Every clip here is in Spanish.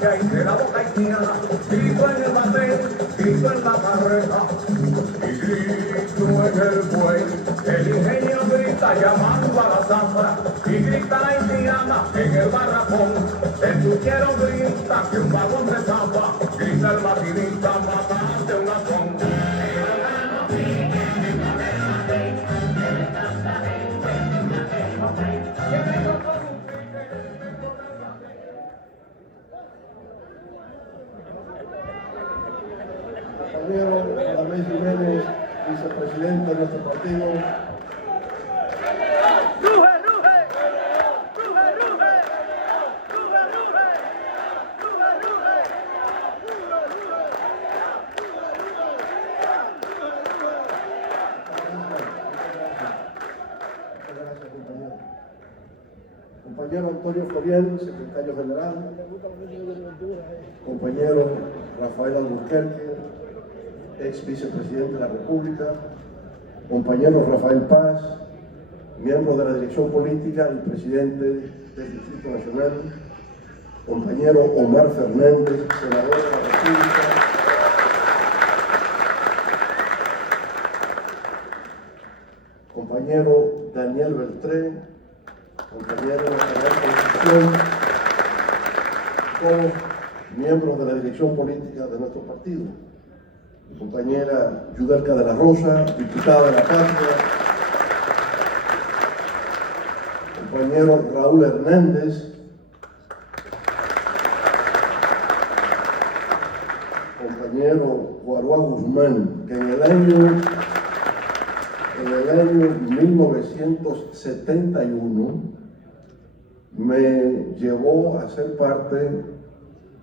que hay de la boca haitiana, grito en el bateo, grito en la carreta, y grito en el buey. El ingenio grita llamando a la zafra, y grita la haitiana en el barracón. El tuquero grita que un vagón de zapa, grita el maquinista mataste un latón. Compañero Ramés Jiménez, vicepresidente de nuestro partido. ¡Ruge, ruge! ¡Ruge, ruge! ¡Ruge, ruge! ¡Ruge, ruge! Muchas gracias, compañero. Compañero Antonio Floriel, secretario general. Compañero Rafael Alburquerque, ex vicepresidente de la República. Compañero Rafael Paz, miembro de la dirección política y presidente del Distrito Nacional. Compañero Omar Fernández, senador de la República. Compañero Daniel Beltré, compañero de la Constitución, todos miembros de la dirección política de nuestro partido. Compañera Yudelka de la Rosa, diputada de la Patria. Compañero Raúl Hernández. Compañero Guaruá Guzmán, que en el año 1971 me llevó a ser parte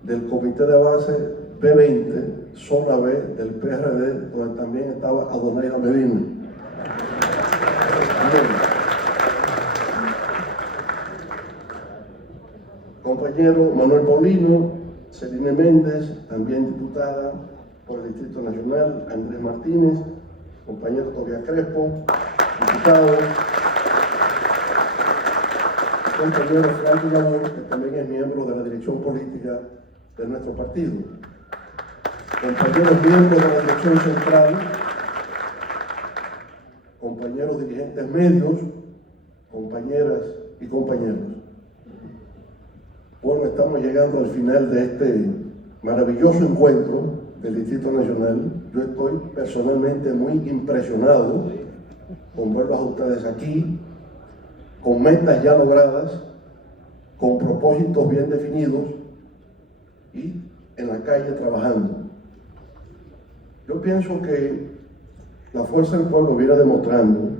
del comité de base B20, zona B del PRD, donde también estaba Adonaira Medina. Compañero Manuel Paulino, Celine Méndez, también diputada por el Distrito Nacional, Andrés Martínez, compañero Tobías Crespo, diputado, compañero Franklin Labor, que también es miembro de la dirección política de nuestro partido, compañeros miembros de la dirección central, compañeros dirigentes medios, compañeras y compañeros. Bueno, estamos llegando al final de este maravilloso encuentro del Distrito Nacional. Yo estoy personalmente muy impresionado con verlos a ustedes aquí, con metas ya logradas, con propósitos bien definidos y en la calle trabajando. Yo pienso que la fuerza del pueblo viene demostrando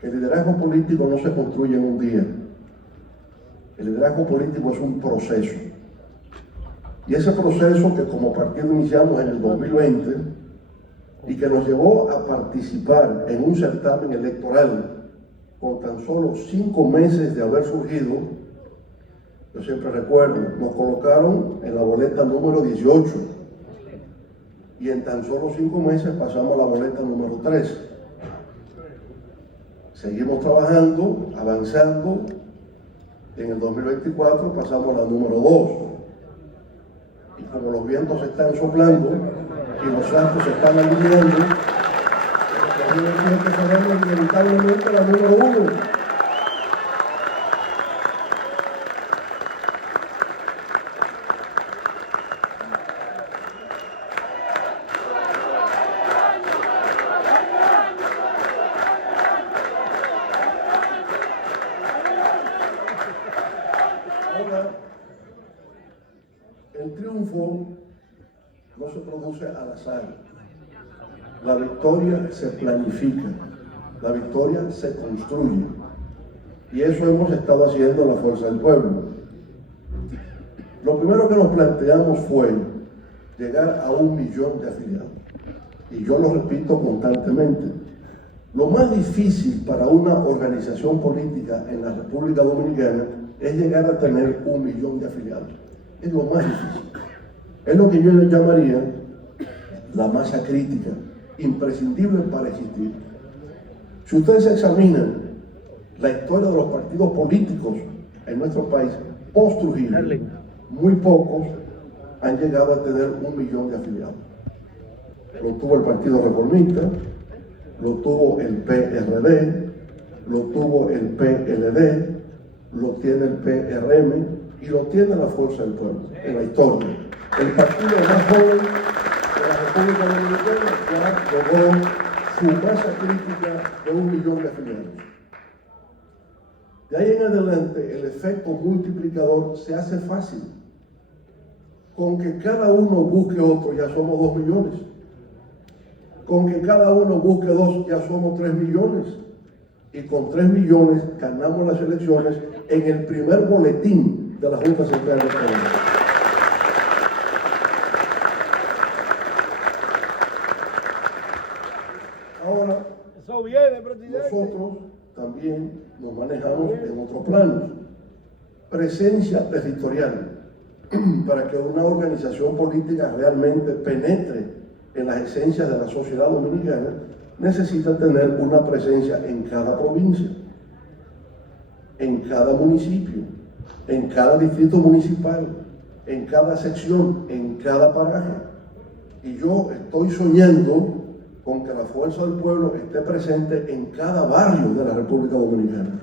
que el liderazgo político no se construye en un día. El liderazgo político es un proceso. Y ese proceso que como partido iniciamos en el 2020 y que nos llevó a participar en un certamen electoral con tan solo 5 meses de haber surgido, yo siempre recuerdo, nos colocaron en la boleta número 18 y en tan solo 5 meses pasamos a la boleta número 3. Seguimos trabajando, avanzando. En el 2024 pasamos a la número 2. Y como los vientos se están soplando y los astros se están alineando, tenemos que saber inevitablemente la número 1. El triunfo no se produce al azar. La victoria se planifica, la victoria se construye. Y eso hemos estado haciendo en la Fuerza del Pueblo. Lo primero que nos planteamos fue llegar a 1 millón de afiliados. Y yo lo repito constantemente. Lo más difícil para una organización política en la República Dominicana es llegar a tener 1 millón de afiliados. Es lo más difícil. Es lo que yo llamaría la masa crítica, imprescindible para existir. Si ustedes examinan la historia de los partidos políticos en nuestro país, post-Trujillo, muy pocos han llegado a tener 1 millón de afiliados. Lo tuvo el Partido Reformista, lo tuvo el PRD, lo tuvo el PLD, lo tiene el PRM y lo tiene la Fuerza del Pueblo en la historia. El partido más joven de la República Dominicana ya logró su masa crítica de 1 millón de afiliados. De ahí en adelante, el efecto multiplicador se hace fácil. Con que cada uno busque otro, ya somos 2 millones. Con que cada uno busque 2, ya somos 3 millones. Y con 3 millones ganamos las elecciones en el primer boletín de la Junta Central Electoral. Ahora, Eso viene, presidente. nosotros también nos manejamos en otros planos. Presencia territorial, para que una organización política realmente penetre en las esencias de la sociedad dominicana, necesita tener una presencia en cada provincia, en cada municipio, en cada distrito municipal, en cada sección, en cada paraje. Y yo estoy soñando con que la Fuerza del Pueblo esté presente en cada barrio de la República Dominicana.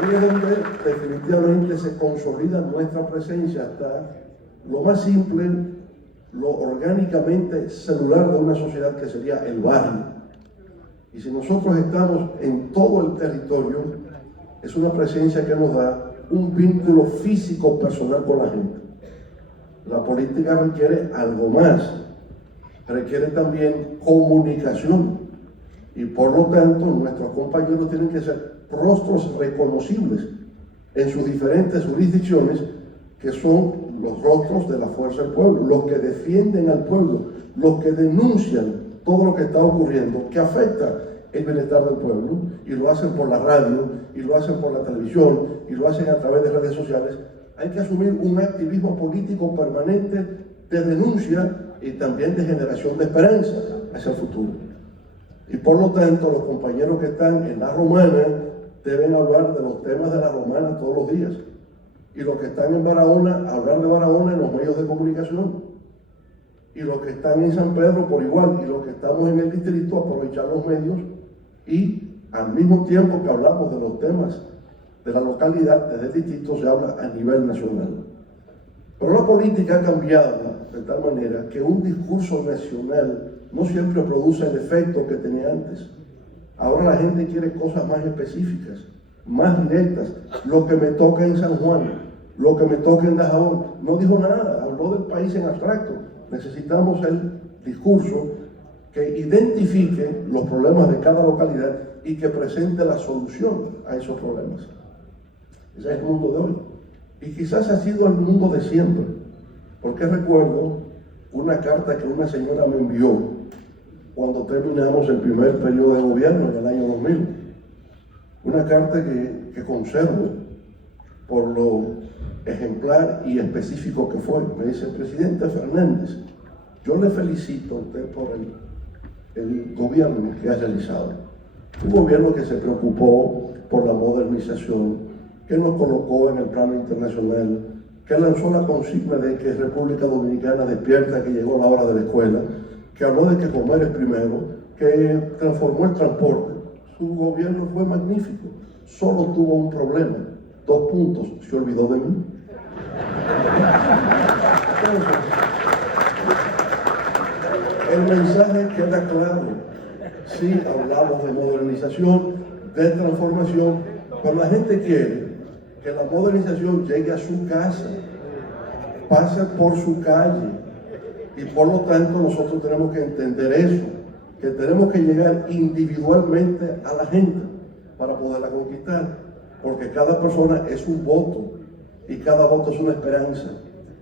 Ahí es donde definitivamente se consolida nuestra presencia hasta lo más simple, lo orgánicamente celular de una sociedad que sería el barrio. Y si nosotros estamos en todo el territorio, es una presencia que nos da un vínculo físico personal con la gente. La política requiere algo más, requiere también comunicación. Y por lo tanto, nuestros compañeros tienen que ser rostros reconocibles en sus diferentes jurisdicciones, que son los rostros de la Fuerza del Pueblo, los que defienden al pueblo, los que denuncian todo lo que está ocurriendo, que afecta el bienestar del pueblo, y lo hacen por la radio, y lo hacen por la televisión, y lo hacen a través de redes sociales. Hay que asumir un activismo político permanente de denuncia y también de generación de esperanza hacia el futuro. Y por lo tanto, los compañeros que están en la Romana deben hablar de los temas de la Romana todos los días. Y los que están en Barahona, hablar de Barahona en los medios de comunicación. Y los que están en San Pedro por igual. Y los que estamos en el distrito, aprovechar los medios. Y al mismo tiempo que hablamos de los temas de la localidad, desde el distrito se habla a nivel nacional. Pero la política ha cambiado de tal manera que un discurso nacional no siempre produce el efecto que tenía antes. Ahora la gente quiere cosas más específicas, más directas. Lo que me toca en San Juan, lo que me toca en Dajabón. No dijo nada, habló del país en abstracto. Necesitamos el discurso que identifique los problemas de cada localidad y que presente la solución a esos problemas. Ese es el mundo de hoy. Y quizás ha sido el mundo de siempre, porque recuerdo una carta que una señora me envió cuando terminamos el primer periodo de gobierno en el año 2000. Una carta que conservo por lo ejemplar y específico que fue. Me dice: presidente Fernández, yo le felicito a usted por el gobierno que ha realizado. Un gobierno que se preocupó por la modernización, que nos colocó en el plano internacional, que lanzó la consigna de que República Dominicana despierta, que llegó la hora de la escuela, que habló de que comer es primero, que transformó el transporte. Su gobierno fue magnífico, solo tuvo un problema, 2 puntos: se olvidó de mí. Entonces, el mensaje queda claro. Sí, hablamos de modernización, de transformación, pero la gente quiere que la modernización llegue a su casa, pase por su calle, y por lo tanto nosotros tenemos que entender eso, que tenemos que llegar individualmente a la gente para poderla conquistar, porque cada persona es un voto y cada voto es una esperanza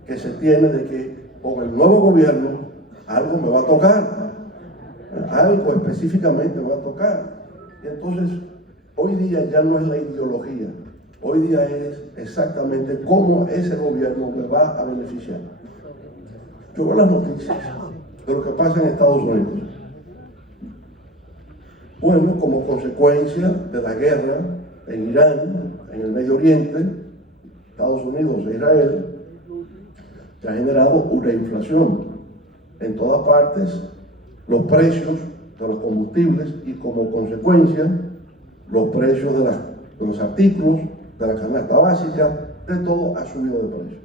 que se tiene de que con el nuevo gobierno algo me va a tocar, algo específicamente me va a tocar. Y entonces hoy día ya no es la ideología, hoy día es exactamente cómo ese gobierno me va a beneficiar. Yo veo las noticias de lo que pasa en Estados Unidos. Bueno, como consecuencia de la guerra en Irán, en el Medio Oriente, Estados Unidos e Israel, se ha generado una inflación. En todas partes, los precios de los combustibles y como consecuencia, los precios de los artículos, de la canasta básica, de todo ha subido de precio.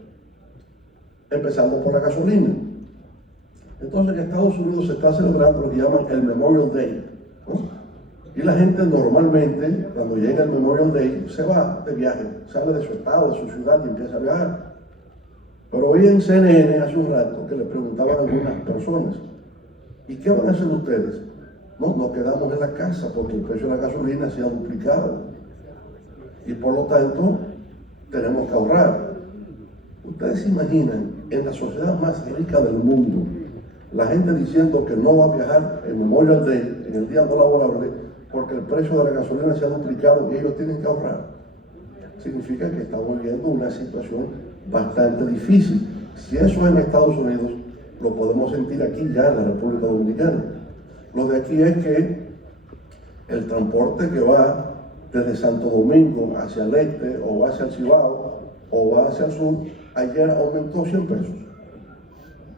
Empezando por la gasolina. Entonces en Estados Unidos se está celebrando lo que llaman el Memorial Day, ¿no? Y la gente normalmente, cuando llega el Memorial Day, se va de viaje, sale de su estado, de su ciudad y empieza a viajar. Pero hoy en CNN, hace un rato, que le preguntaban a algunas personas, ¿y qué van a hacer ustedes? No, nos quedamos en la casa porque el precio de la gasolina se ha duplicado. Y por lo tanto, tenemos que ahorrar. Ustedes se imaginan, en la sociedad más rica del mundo, la gente diciendo que no va a viajar en Memorial Day, en el día no laborable, porque el precio de la gasolina se ha duplicado y ellos tienen que ahorrar. Significa que estamos viviendo una situación bastante difícil. Si eso es en Estados Unidos, lo podemos sentir aquí ya en la República Dominicana. Lo de aquí es que el transporte que va desde Santo Domingo hacia el este, o va hacia el Cibao, o va hacia el sur, ayer aumentó 100 pesos.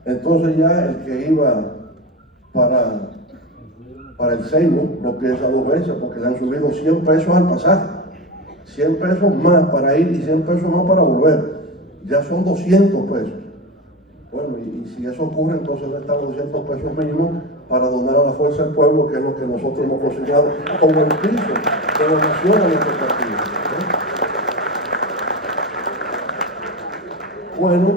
Entonces ya el que iba para el Seibo lo piensa dos veces porque le han subido 100 pesos al pasaje. 100 pesos más para ir y 100 pesos más para volver. Ya son 200 pesos. Bueno, y si eso ocurre, entonces no están los 200 pesos mínimos para donar a la Fuerza del Pueblo, que es lo que nosotros hemos considerado como el piso de donación a nuestro partido, ¿no? Bueno,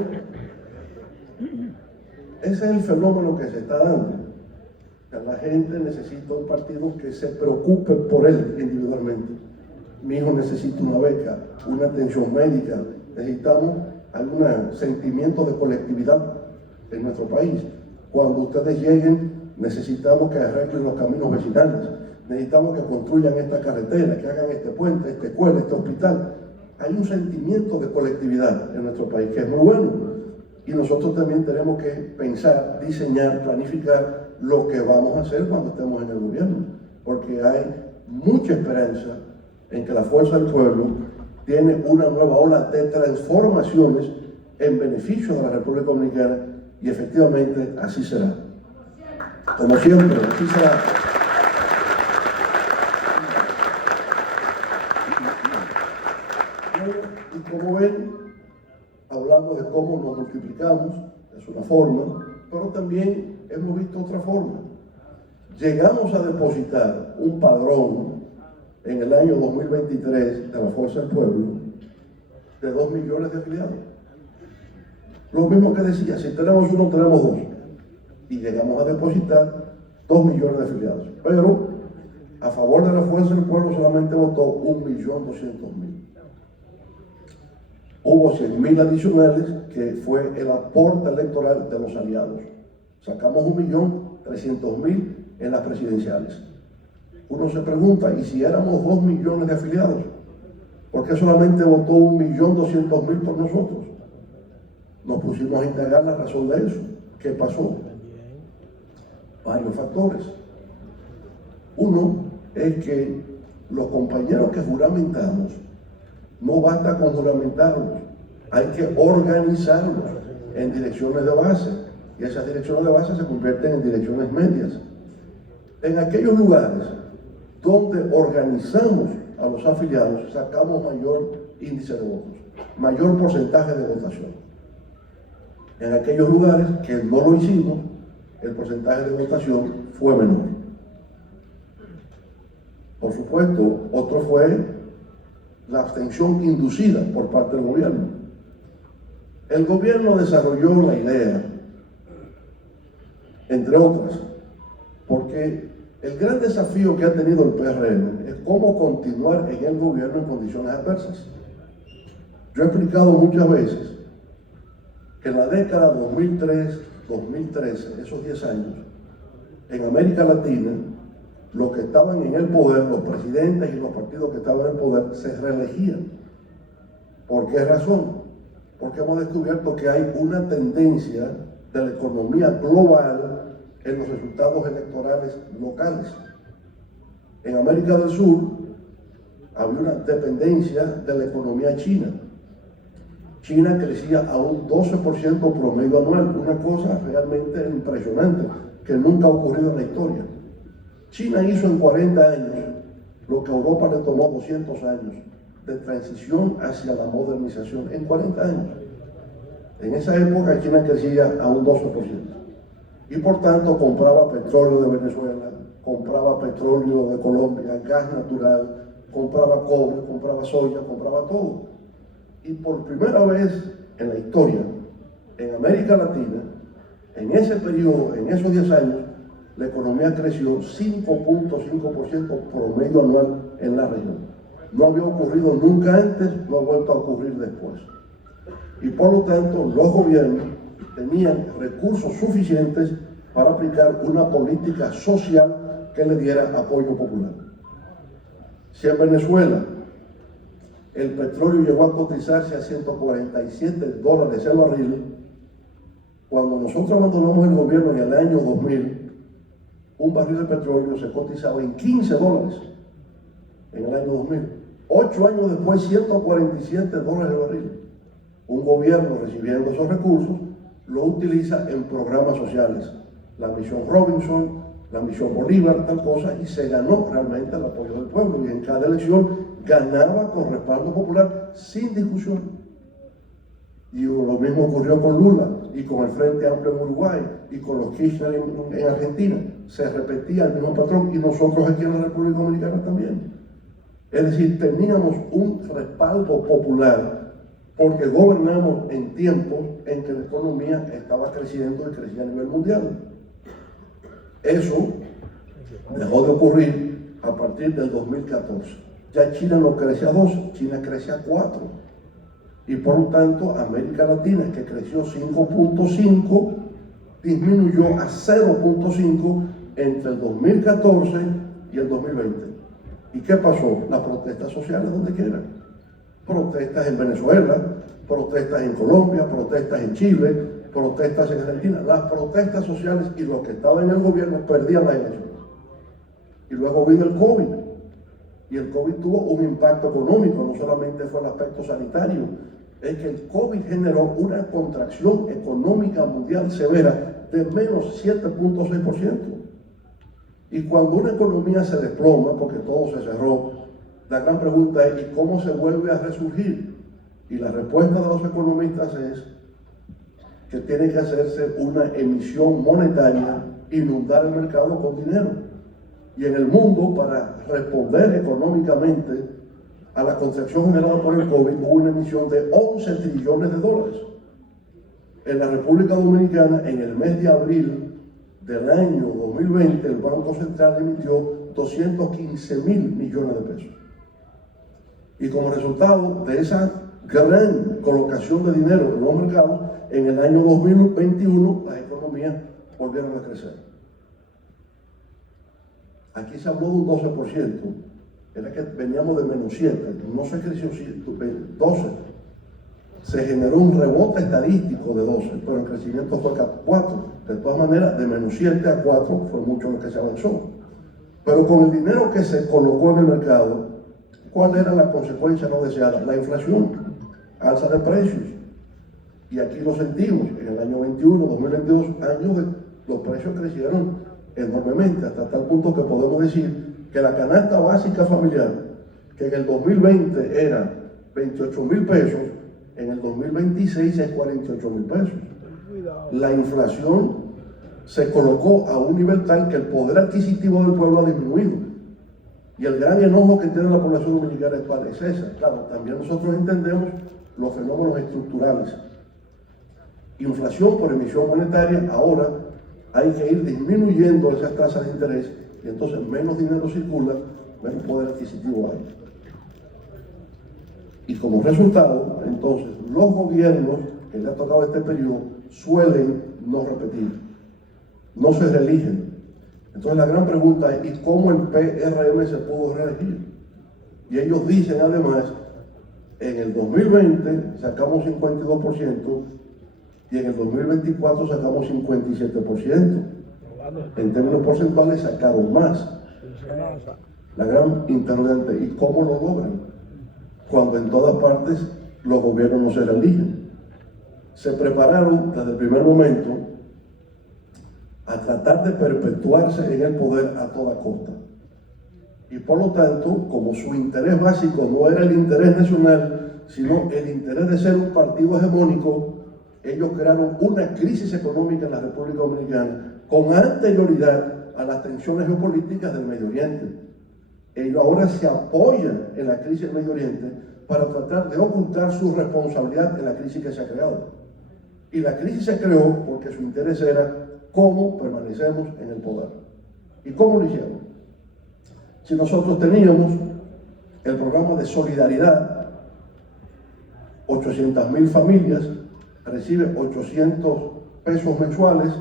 ese es el fenómeno que se está dando. La gente necesita un partido que se preocupe por él individualmente. Mi hijo necesita una beca, una atención médica. Necesitamos algún sentimiento de colectividad en nuestro país. Cuando ustedes lleguen, necesitamos que arreglen los caminos vecinales. Necesitamos que construyan esta carretera, que hagan este puente, esta escuela, este hospital. Hay un sentimiento de colectividad en nuestro país que es muy bueno. Y nosotros también tenemos que pensar, diseñar, planificar lo que vamos a hacer cuando estemos en el gobierno. Porque hay mucha esperanza en que la Fuerza del Pueblo tiene una nueva ola de transformaciones en beneficio de la República Dominicana y efectivamente así será. Como siempre, así será. Y como ven, hablamos de cómo nos multiplicamos, es una forma, pero también hemos visto otra forma. Llegamos a depositar un padrón en el año 2023 de la Fuerza del Pueblo de 2 millones de afiliados. Lo mismo que decía, si tenemos uno, tenemos dos. Y llegamos a depositar 2 millones de afiliados. Pero a favor de la Fuerza del Pueblo solamente votó 1.200.000. Hubo 100.000 adicionales que fue el aporte electoral de los aliados. Sacamos 1.300.000 en las presidenciales. Uno se pregunta, ¿y si éramos 2 millones de afiliados? ¿Por qué solamente votó 1.200.000 por nosotros? Nos pusimos a indagar la razón de eso. ¿Qué pasó? Varios factores. Uno es que los compañeros que juramentamos, no basta con juramentarlos, hay que organizarlos en direcciones de base, y esas direcciones de base se convierten en direcciones medias. En aquellos lugares donde organizamos a los afiliados, sacamos mayor índice de votos, mayor porcentaje de votación. En aquellos lugares que no lo hicimos, el porcentaje de votación fue menor. Por supuesto, otro fue la abstención inducida por parte del gobierno. El gobierno desarrolló la idea, entre otras, porque el gran desafío que ha tenido el PRM es cómo continuar en el gobierno en condiciones adversas. Yo he explicado muchas veces que en la década 2003-2013, esos 10 años, en América Latina, los que estaban en el poder, los presidentes y los partidos que estaban en el poder, se reelegían. ¿Por qué razón? Porque hemos descubierto que hay una tendencia de la economía global en los resultados electorales locales. En América del Sur había una dependencia de la economía china. China crecía a un 12% promedio anual, una cosa realmente impresionante que nunca ha ocurrido en la historia. China hizo en 40 años lo que a Europa le tomó 200 años de transición hacia la modernización, en 40 años. En esa época China crecía a un 12%. Y por tanto compraba petróleo de Venezuela, compraba petróleo de Colombia, gas natural, compraba cobre, compraba soya, compraba todo. Y por primera vez en la historia, en América Latina, en ese periodo, en esos 10 años, la economía creció 5.5% promedio anual en la región. No había ocurrido nunca antes, no ha vuelto a ocurrir después. Y por lo tanto, los gobiernos tenían recursos suficientes para aplicar una política social que le diera apoyo popular. Si en Venezuela el petróleo llegó a cotizarse a $147 el barril, cuando nosotros abandonamos el gobierno en el año 2000, un barril de petróleo se cotizaba en $15 en el año 2000. 8 años después, $147 el barril. Un gobierno recibiendo esos recursos lo utiliza en programas sociales. La misión Robinson, la misión Bolívar, tal cosa, y se ganó realmente el apoyo del pueblo. Y en cada elección ganaba con respaldo popular sin discusión. Y lo mismo ocurrió con Lula y con el Frente Amplio en Uruguay y con los Kirchner en Argentina. Se repetía el mismo patrón y nosotros aquí en la República Dominicana también. Es decir, teníamos un respaldo popular porque gobernamos en tiempos en que la economía estaba creciendo y crecía a nivel mundial. Eso dejó de ocurrir a partir del 2014. Ya China no crece a 2, China crece a 4. Y por lo tanto, América Latina, que creció 5.5, disminuyó a 0.5 entre el 2014 y el 2020. ¿Y qué pasó? Las protestas sociales donde quiera. Protestas en Venezuela, protestas en Colombia, protestas en Chile, protestas en Argentina. Las protestas sociales y los que estaban en el gobierno perdían las elecciones. Y luego vino el COVID. Y el COVID tuvo un impacto económico, no solamente fue el aspecto sanitario. Es que el COVID generó una contracción económica mundial severa de menos 7.6%. Y cuando una economía se desploma, porque todo se cerró, la gran pregunta es, ¿y cómo se vuelve a resurgir? Y la respuesta de los economistas es que tiene que hacerse una emisión monetaria, inundar el mercado con dinero. Y en el mundo, para responder económicamente a la contracción generada por el COVID, hubo una emisión de 11 trillones de dólares. En la República Dominicana, en el mes de abril del año 2020, el Banco Central emitió 215.000 millones de pesos. Y como resultado de esa gran colocación de dinero en los mercados, en el año 2021 las economías volvieron a crecer. Aquí se habló de un 12%, era que veníamos de menos 7, no se creció 12. Se generó un rebote estadístico de 12, pero el crecimiento fue 4. De todas maneras, de menos 7 a 4 fue mucho lo que se avanzó. Pero con el dinero que se colocó en el mercado, ¿cuál era la consecuencia no deseada? La inflación, alza de precios. Y aquí lo sentimos, en el año 21, 2022, años los precios crecieron enormemente, hasta tal punto que podemos decir que la canasta básica familiar, que en el 2020 era 28.000 pesos, en el 2026 es 48.000 pesos. La inflación se colocó a un nivel tal que el poder adquisitivo del pueblo ha disminuido. Y el gran enojo que tiene la población dominicana es esa. Claro, también nosotros entendemos los fenómenos estructurales. Inflación por emisión monetaria, ahora hay que ir disminuyendo esas tasas de interés y entonces menos dinero circula, menos poder adquisitivo hay. Y como resultado, entonces, los gobiernos que le ha tocado este periodo suelen no repetir, no se reeligen. Entonces la gran pregunta es, ¿y cómo el PRM se pudo reelegir? Y ellos dicen además, en el 2020 sacamos 52% y en el 2024 sacamos 57%. En términos porcentuales sacaron más. La gran interrogante, ¿y cómo lo logran? Cuando en todas partes los gobiernos no se reeligen. Se prepararon desde el primer momento a tratar de perpetuarse en el poder a toda costa. Y por lo tanto, como su interés básico no era el interés nacional, sino el interés de ser un partido hegemónico, ellos crearon una crisis económica en la República Dominicana con anterioridad a las tensiones geopolíticas del Medio Oriente. Ellos ahora se apoyan en la crisis del Medio Oriente para tratar de ocultar su responsabilidad en la crisis que se ha creado. Y la crisis se creó porque su interés era cómo permanecemos en el poder. ¿Y cómo lo hicieron? Si nosotros teníamos el programa de solidaridad, 800,000 familias reciben 800 pesos mensuales,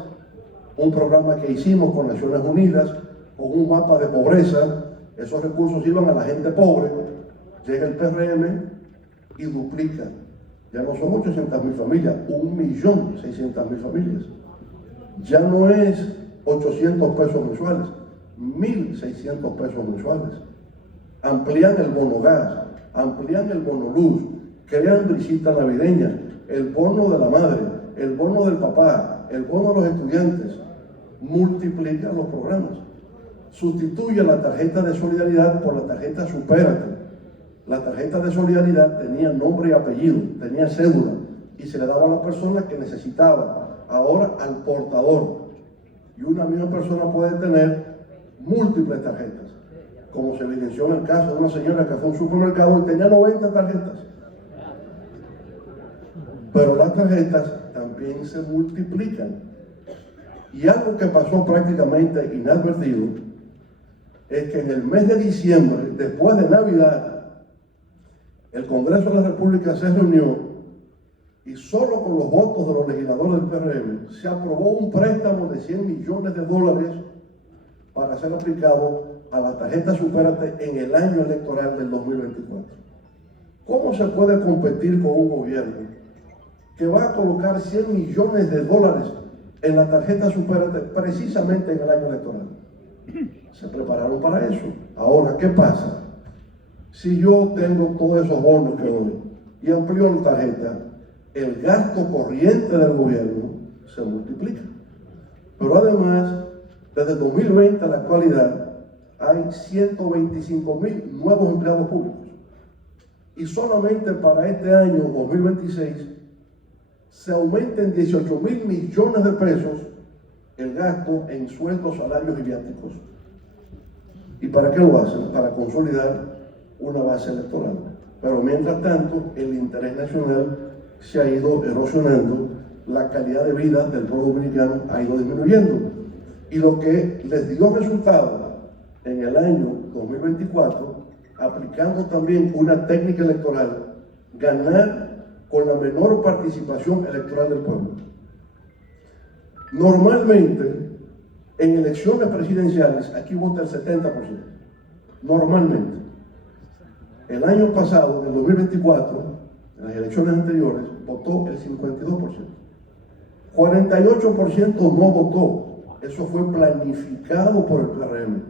un programa que hicimos con Naciones Unidas, con un mapa de pobreza, esos recursos iban a la gente pobre, llega el PRM y duplica. Ya no son 800,000 familias, 1.600.000 familias. Ya no es 800 pesos mensuales, 1.600 pesos mensuales. Amplían el bono gas, amplían el bono luz, crean visita navideña, el bono de la madre, el bono del papá, el bono de los estudiantes. Multiplican los programas. Sustituye la tarjeta de solidaridad por la tarjeta Supérate. La tarjeta de solidaridad tenía nombre y apellido, tenía cédula y se le daba a la persona que necesitaba, ahora al portador. Y una misma persona puede tener múltiples tarjetas, como se evidenció en el caso de una señora que fue a un supermercado y tenía 90 tarjetas. Pero las tarjetas también se multiplican. Y algo que pasó prácticamente inadvertido es que en el mes de diciembre, después de Navidad, el Congreso de la República se reunió y solo con los votos de los legisladores del PRM se aprobó un préstamo de $100 millones para ser aplicado a la tarjeta Supérate en el año electoral del 2024. ¿Cómo se puede competir con un gobierno que va a colocar $100 millones en la tarjeta Supérate precisamente en el año electoral? Se prepararon para eso. Ahora, ¿qué pasa? Si yo tengo todos esos bonos que doy y amplío la tarjeta, el gasto corriente del gobierno se multiplica. Pero además, desde el 2020 a la actualidad, hay 125,000 nuevos empleados públicos. Y solamente para este año 2026 se aumenta en 18,000 millones de pesos el gasto en sueldos, salarios y viáticos. ¿Y para qué lo hacen? Para consolidar una base electoral. Pero mientras tanto, el interés nacional se ha ido erosionando, la calidad de vida del pueblo dominicano ha ido disminuyendo. Y lo que les dio resultado en el año 2024, aplicando también una técnica electoral, ganar con la menor participación electoral del pueblo. Normalmente, en elecciones presidenciales, aquí vota el 70%. Normalmente. El año pasado, en el 2024, en las elecciones anteriores, votó el 52%. 48% no votó. Eso fue planificado por el PRM.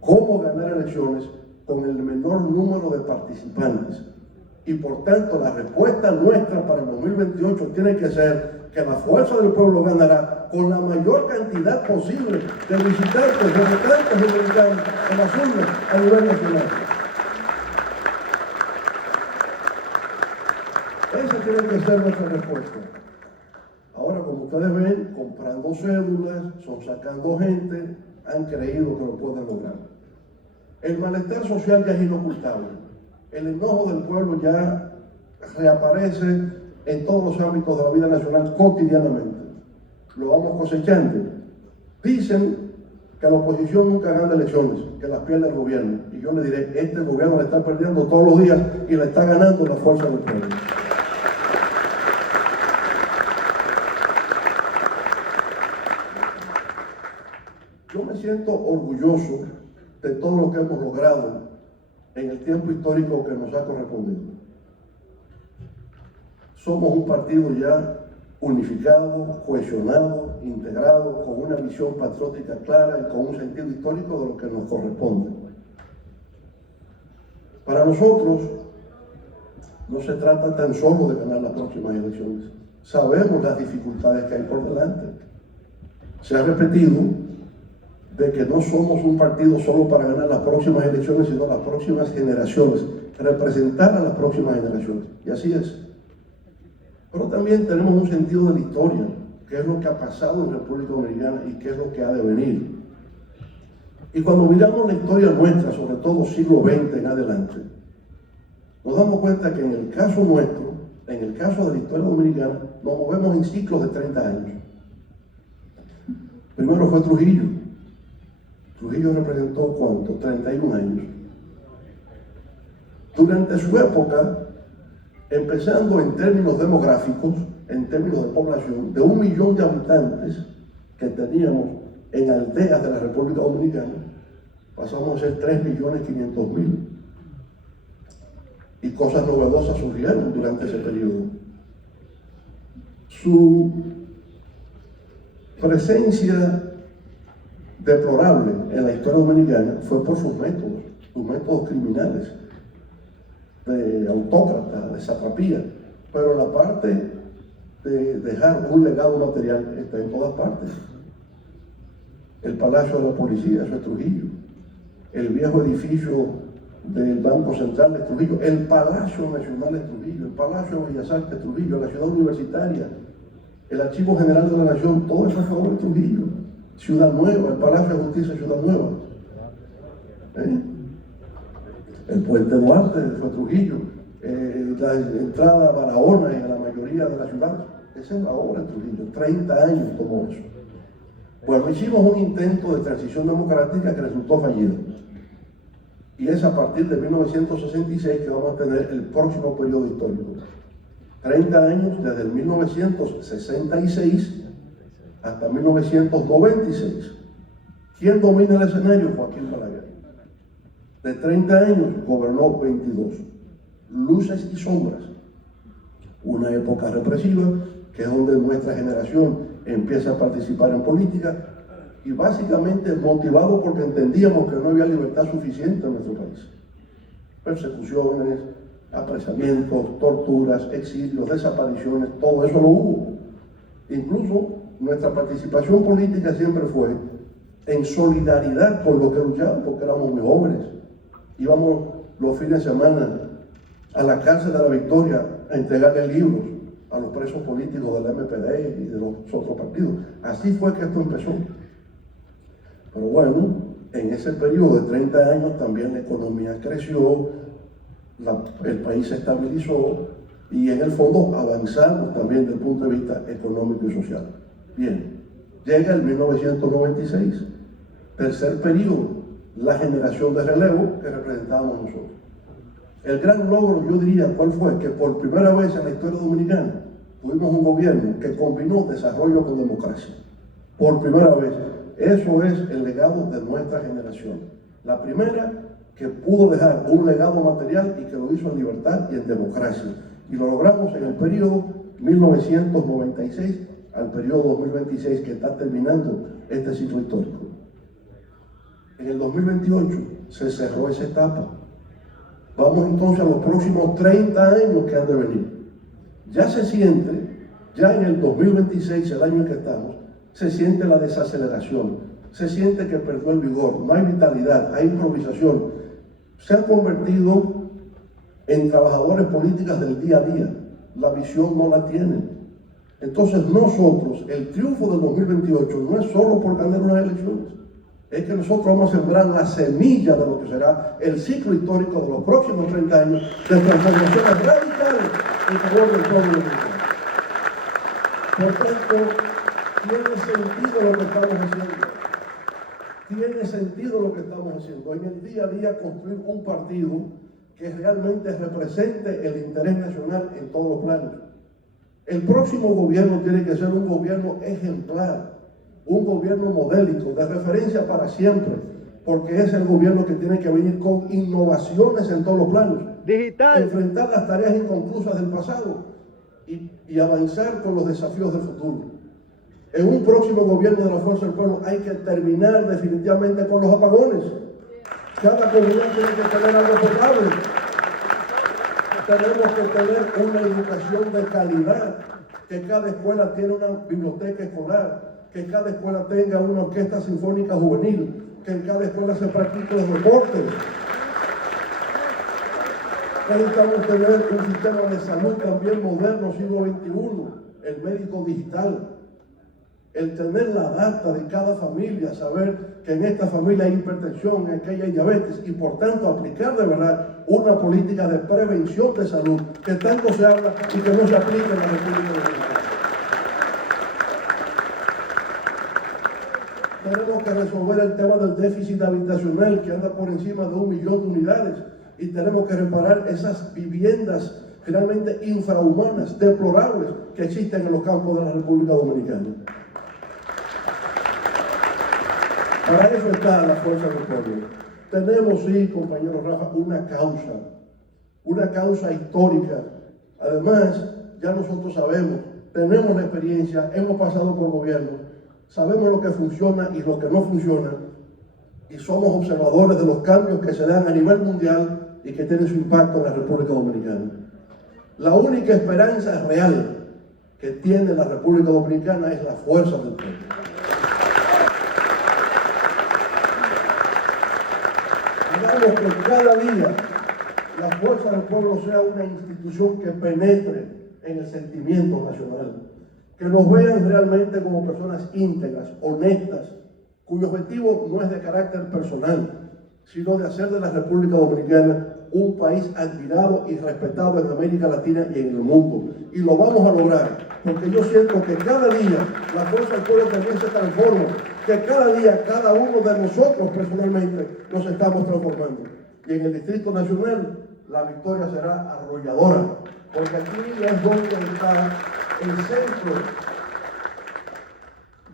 ¿Cómo ganar elecciones con el menor número de participantes? Y por tanto, la respuesta nuestra para el 2028 tiene que ser que la fuerza del pueblo ganará con la mayor cantidad posible de visitantes, de votantes dominicanos en las urnas a nivel nacional. Esa tiene que ser nuestra respuesta. Ahora, como ustedes ven, comprando cédulas, son sacando gente, han creído que lo pueden lograr. El malestar social ya es inocultable. El enojo del pueblo ya reaparece en todos los ámbitos de la vida nacional cotidianamente. Lo vamos cosechando. Dicen que la oposición nunca gana elecciones, que las pierde el gobierno. Y yo le diré, este gobierno le está perdiendo todos los días y le está ganando la fuerza del pueblo. Yo me siento orgulloso de todo lo que hemos logrado en el tiempo histórico que nos ha correspondido. Somos un partido ya unificado, cohesionado, integrado, con una visión patriótica clara y con un sentido histórico de lo que nos corresponde. Para nosotros no se trata tan solo de ganar las próximas elecciones. Sabemos las dificultades que hay por delante. Se ha repetido de que no somos un partido solo para ganar las próximas elecciones, sino las próximas generaciones, representar a las próximas generaciones. Y así es. Pero también tenemos un sentido de la historia, qué es lo que ha pasado en República Dominicana y qué es lo que ha de venir. Y cuando miramos la historia nuestra, sobre todo siglo XX en adelante, nos damos cuenta que en el caso nuestro, en el caso de la historia dominicana, nos movemos en ciclos de 30 años. Primero fue Trujillo. Trujillo representó ¿cuánto? 31 años. Durante su época, empezando en términos demográficos, en términos de población, de 1 millón de habitantes que teníamos en aldeas de la República Dominicana, pasamos a ser 3.500.000. Y cosas novedosas surgieron durante ese periodo. Su presencia deplorable en la historia dominicana fue por sus métodos criminales, de autócrata, de satrapía, pero la parte de dejar un legado material está en todas partes. El Palacio de la Policía, eso es Trujillo. El viejo edificio del Banco Central de Trujillo, el Palacio Nacional de Trujillo, el Palacio de Bellas Artes de Trujillo, la Ciudad Universitaria, el Archivo General de la Nación, todo eso fue de Trujillo. Ciudad Nueva, el Palacio de Justicia de Ciudad Nueva. El Puente Duarte fue Trujillo. La entrada a Barahona y a la mayoría de la ciudad, esa es la obra de Trujillo. 30 años tomó eso. Bueno, hicimos un intento de transición democrática que resultó fallido. Y es a partir de 1966 que vamos a tener el próximo periodo histórico. 30 años desde el 1966 hasta 1996. ¿Quién domina el escenario? Joaquín Balaguer. De 30 años gobernó 22. Luces y sombras. Una época represiva, que es donde nuestra generación empieza a participar en política, y básicamente motivado porque entendíamos que no había libertad suficiente en nuestro país. Persecuciones, apresamientos, torturas, exilios, desapariciones, todo eso lo hubo. Incluso nuestra participación política siempre fue en solidaridad con lo que luchaban, porque éramos muy jóvenes. Íbamos los fines de semana a la cárcel de la Victoria a entregarle libros a los presos políticos de la MPD y de los otros partidos. Así fue que esto empezó. Pero bueno, en ese periodo de 30 años también la economía creció, el país se estabilizó y en el fondo avanzamos también desde el punto de vista económico y social. Bien, llega el 1996, tercer periodo, la generación de relevo que representábamos nosotros. El gran logro, yo diría, ¿cuál fue? Que por primera vez en la historia dominicana tuvimos un gobierno que combinó desarrollo con democracia. Por primera vez. Eso es el legado de nuestra generación. La primera que pudo dejar un legado material y que lo hizo en libertad y en democracia. Y lo logramos en el periodo 1996 al periodo 2026 que está terminando este ciclo histórico. En el 2028 se cerró esa etapa. Vamos entonces a los próximos 30 años que han de venir. Ya se siente, ya en el 2026, el año en que estamos, se siente la desaceleración, se siente que perdió el vigor, no hay vitalidad, hay improvisación. Se han convertido en trabajadores políticos del día a día, la visión no la tienen. Entonces nosotros, el triunfo del 2028 no es solo por ganar unas elecciones, es que nosotros vamos a sembrar la semilla de lo que será el ciclo histórico de los próximos 30 años de transformaciones radicales en favor del pueblo dominicano. Por tanto, tiene sentido lo que estamos haciendo. Tiene sentido lo que estamos haciendo. En el día a día construir un partido que realmente represente el interés nacional en todos los planos. El próximo gobierno tiene que ser un gobierno ejemplar, un gobierno modélico, de referencia para siempre, porque es el gobierno que tiene que venir con innovaciones en todos los planos. Digital. Enfrentar las tareas inconclusas del pasado y avanzar con los desafíos del futuro. En un próximo gobierno de la Fuerza del Pueblo hay que terminar definitivamente con los apagones. Cada comunidad tiene que tener agua potable. Tenemos que tener una educación de calidad, que cada escuela tiene una biblioteca escolar, que cada escuela tenga una orquesta sinfónica juvenil, que en cada escuela se practiquen los deportes. Necesitamos tener un sistema de salud también moderno, siglo XXI, el médico digital, el tener la data de cada familia, saber que en esta familia hay hipertensión, en aquella hay diabetes, y por tanto aplicar de verdad una política de prevención de salud que tanto se habla y que no se aplica en la República Dominicana. Tenemos que resolver el tema del déficit habitacional que anda por encima de 1 millón de unidades, y tenemos que reparar esas viviendas realmente infrahumanas, deplorables, que existen en los campos de la República Dominicana. Para eso está la fuerza del pueblo. Tenemos, sí, compañero Rafa, una causa histórica. Además, ya nosotros sabemos, tenemos la experiencia, hemos pasado por gobiernos, sabemos lo que funciona y lo que no funciona, y somos observadores de los cambios que se dan a nivel mundial y que tienen su impacto en la República Dominicana. La única esperanza real que tiene la República Dominicana es la fuerza del pueblo. Hagamos que cada día la fuerza del pueblo sea una institución que penetre en el sentimiento nacional, que nos vean realmente como personas íntegras, honestas, cuyo objetivo no es de carácter personal, sino de hacer de la República Dominicana un país admirado y respetado en América Latina y en el mundo. Y lo vamos a lograr, porque yo siento que cada día la fuerza del pueblo también se transforma, que cada día, cada uno de nosotros personalmente nos estamos transformando. Y en el Distrito Nacional la victoria será arrolladora, porque aquí es donde está el centro,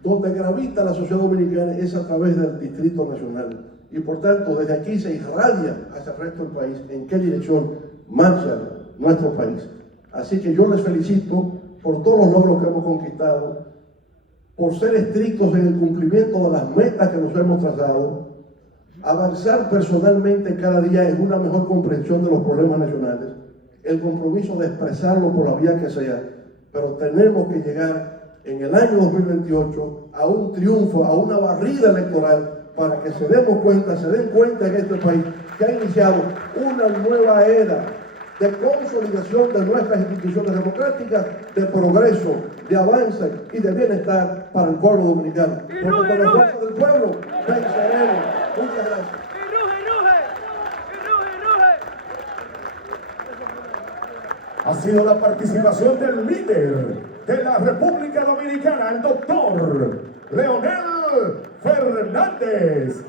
donde gravita la sociedad dominicana, es a través del Distrito Nacional. Y por tanto, desde aquí se irradia hacia el resto del país en qué dirección marcha nuestro país. Así que yo les felicito por todos los logros que hemos conquistado, por ser estrictos en el cumplimiento de las metas que nos hemos trazado, avanzar personalmente cada día en una mejor comprensión de los problemas nacionales, el compromiso de expresarlo por la vía que sea, pero tenemos que llegar en el año 2028 a un triunfo, a una barrida electoral, para que se den cuenta en este país que ha iniciado una nueva era de consolidación de nuestras instituciones democráticas, de progreso, de avance y de bienestar para el pueblo dominicano. Porque con la fuerza del pueblo venceremos. Muchas gracias. Ha sido la participación del líder de la República Dominicana, el doctor Leonel Fernández.